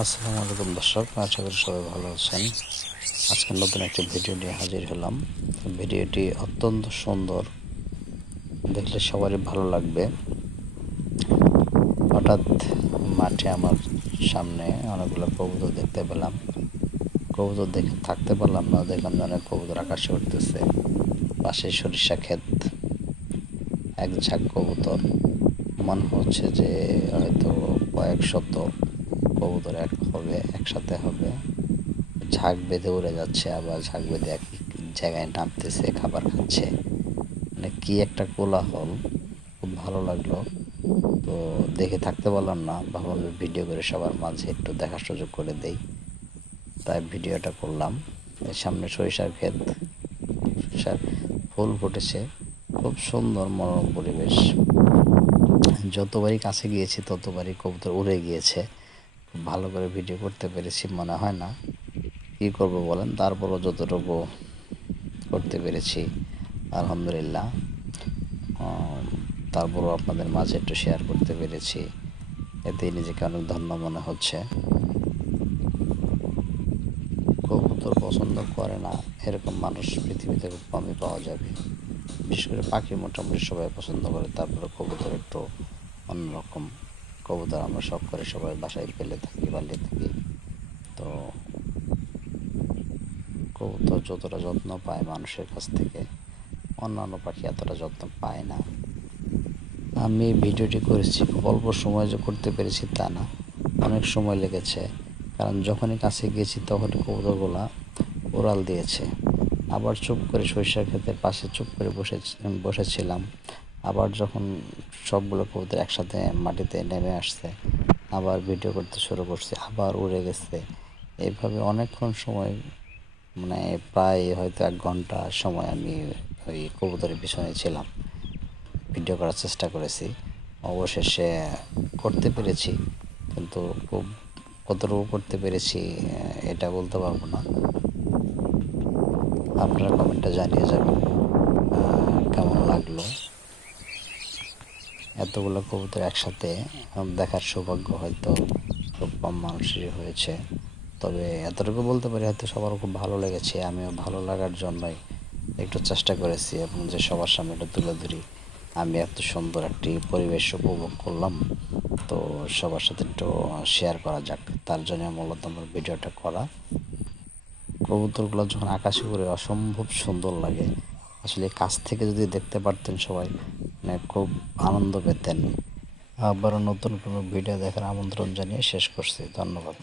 আসসালামু আলাইকুম দর্শক, আশা করি সবাই ভালো আছেন। আজকে নতুন একটি ভিডিও নিয়ে হাজির হলাম। ভিডিওটি অত্যন্ত সুন্দর, দেখলে সবারই ভালো লাগবে। হঠাৎ মাঠে আমার সামনে অনেকগুলো কবুতর দেখতে পেলাম। কবুতর দেখে থাকতে পারলাম না, দেখলাম যে অনেক কবুতর আকাশে উঠতেছে। পাশে সরিষা ক্ষেত, এক ঝাঁক কবুতর, মনে হচ্ছে যে হয়তো কয়েক শত কবুতর একসাথে হবে। ঝাঁক বেঁধে উড়ে যাচ্ছে, আবার ঝাঁক বেঁধে এক জায়গায় নামতেছে, খাবার খাচ্ছে। মানে কি একটা কোলাহল, খুব ভালো লাগলো। তো দেখে থাকতে পারলাম না, ভাবলাম ভিডিও করে সবার মাঝে একটু দেখার সুযোগ করে দেই, তাই ভিডিওটা করলাম। এর সামনে সরিষার ক্ষেত, সরিষার ফুল ফুটেছে, খুব সুন্দর মনোরম পরিবেশ। যতবারই কাছে গিয়েছি ততবারই কবুতর উড়ে গিয়েছে। খুব ভালো করে ভিডিও করতে পেরেছি মনে হয় না, কি করব বলেন, তারপরও যতটুকু করতে পেরেছি আলহামদুলিল্লাহ। তারপরও আপনাদের মাঝে একটু শেয়ার করতে পেরেছি, এতেই নিজেকে অনেক ধন্য মনে হচ্ছে। কবুতর পছন্দ করে না এরকম মানুষ পৃথিবীতে খুব কমই পাওয়া যাবে। বিশেষ করে পাখি মোটামুটি সবাই পছন্দ করে, তারপরে কবুতর একটু অন্যরকম। কবুতর আমরা শখ করে সবাই বাসায় পেলে থাকি, পালিয়ে থাকি। তো কবুতর যতটা যত্ন পায় মানুষের কাছ থেকে, অন্যান্য পাখি এতটা যত্ন পায় না। আমি ভিডিওটি করেছি খুব অল্প সময় যে করতে পেরেছি তা না, অনেক সময় লেগেছে। কারণ যখনই কাছে গিয়েছি তখনই কবুতরগুলা উড়াল দিয়েছে। আবার চুপ করে সরিষার ক্ষেতের পাশে চুপ করে বসেছিলাম। আবার যখন সবগুলো কবুতর একসাথে মাটিতে নেমে আসছে, আবার ভিডিও করতে শুরু করছি, আবার উড়ে গেছে। এইভাবে অনেকক্ষণ সময়, মানে প্রায় হয়তো 1 ঘন্টা সময় আমি ওই কবুতরের পিছনে ছিলাম, ভিডিও করার চেষ্টা করেছি। অবশেষে করতে পেরেছি, কিন্তু খুব কতটুকু করতে পেরেছি এটা বলতে পারবো না। আপনারা কমেন্টে জানিয়ে যাবেন কেমন লাগলো। এতগুলো কবুতর একসাথে দেখার সৌভাগ্য হয়তো খুব কম মানুষেরই হয়েছে। তবে এতটুকু বলতে পারি, হয়তো সবার খুব ভালো লেগেছে। আমিও ভালো লাগার জন্যই একটু চেষ্টা করেছি এবং যে সবার সামনে এটা তুলে ধরি। আমি এত সুন্দর একটি পরিবেশ উপভোগ করলাম, তো সবার সাথে একটু শেয়ার করা যাক, তার জন্য মূলত আমার ভিডিওটা করা। কবুতরগুলো যখন আকাশে উড়ে অসম্ভব সুন্দর লাগে। আসলে কাছ থেকে যদি দেখতে পারতেন সবাই, মানে খুব আনন্দ পেতেন। আবারও নতুন কোনো ভিডিও দেখার আমন্ত্রণ জানিয়ে শেষ করছি। ধন্যবাদ।